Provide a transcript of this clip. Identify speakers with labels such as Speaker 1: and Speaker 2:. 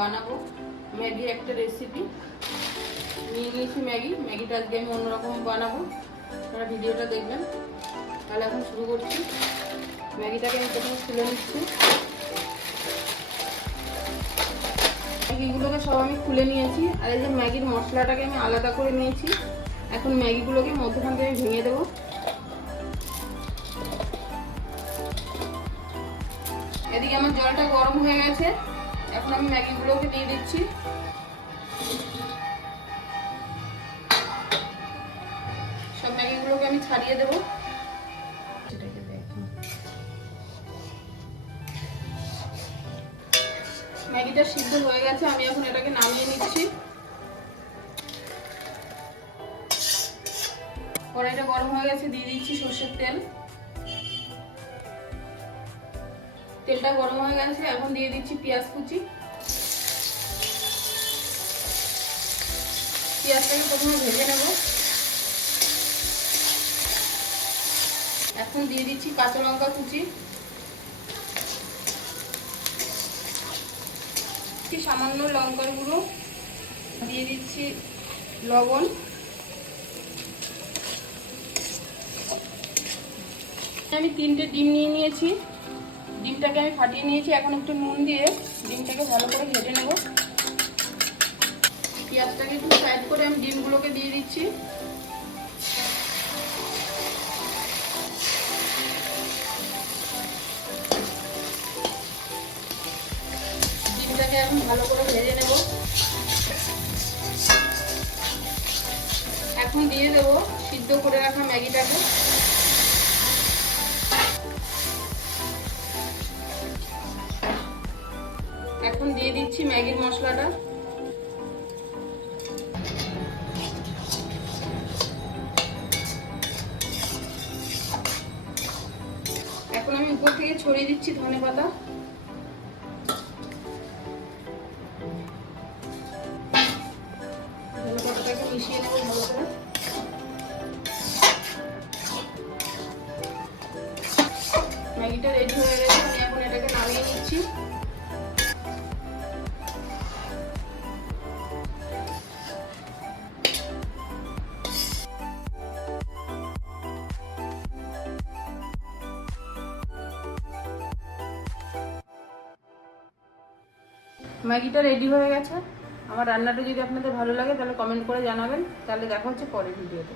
Speaker 1: বানাবো ম্যাগির একটা রেসিপি নিয়ে নিয়েছি ম্যাগি। ম্যাগিটা আজকে আমি অন্যরকম বানাবো। আপনারা ভিডিওটা দেখবেন। তাহলে এখন শুরু করছি। ম্যাগিটাকে আমি প্রথমে খুলে নিচ্ছি। ম্যাগিগুলোকে সব আমি খুলে নিয়েছি। আর এই যে ম্যাগির মশলাটাকে আমি আলাদা করে নিয়েছি। এখন ম্যাগিগুলোকে মধ্যখান থেকে ভেঙে দেবো। এদিকে আমার জলটা গরম হয়ে গেছে। এখন আমি ম্যাগিগুলোকে দিয়ে দিচ্ছি। সব ম্যাগিগুলোকে আমি ছাড়িয়ে দেবো। ম্যাগিটা সিদ্ধ হয়ে গেছে, আমি এখন এটাকে নামিয়ে নিচ্ছি। কড়াইটা গরম হয়ে গেছে, দিয়ে দিচ্ছি সর্ষের তেল। তেলটা গরম হয়ে গেছে, এখন দিয়ে দিচ্ছি পেঁয়াজ কুচি। পেঁয়াজটাকে প্রথমে ভেজে নেব। এখন দিয়ে দিচ্ছি কাঁচা লঙ্কা কুচি। সামান্য লঙ্কার গুঁড়ো, দিয়ে দিচ্ছি লবণ। আমি তিনটে ডিম নিয়ে নিয়েছি। ডিমটাকে আমি ফাটিয়ে নিয়েছি। এখন একটু নুন দিয়ে ডিমটাকে ভালো করে ঘেটে নেব। পেঁয়াজটাকে একটু সাইড করে আমি ডিমগুলোকে দিয়ে দিচ্ছি। ডিমটাকে এখন ভালো করে ভেজে নেব। এখন দিয়ে দেব সিদ্ধ করে রাখা ম্যাগিটাকে। এখন দিয়ে দিচ্ছি ম্যাগির মশলাটা। এখন আমি উপর থেকে ছড়িয়ে দিচ্ছি ধনে পাতা। মিশিয়ে নেব ভালো ম্যাগিটা রেডি হয়ে গেছে, আমি এখন এটাকে নামিয়ে নিচ্ছি। ম্যাগিটা রেডি হয়ে গেছে। আমার রান্নাটা যদি আপনাদের ভালো লাগে, তাহলে কমেন্ট করে জানাবেন। তাহলে দেখা হচ্ছে পরের ভিডিওতে।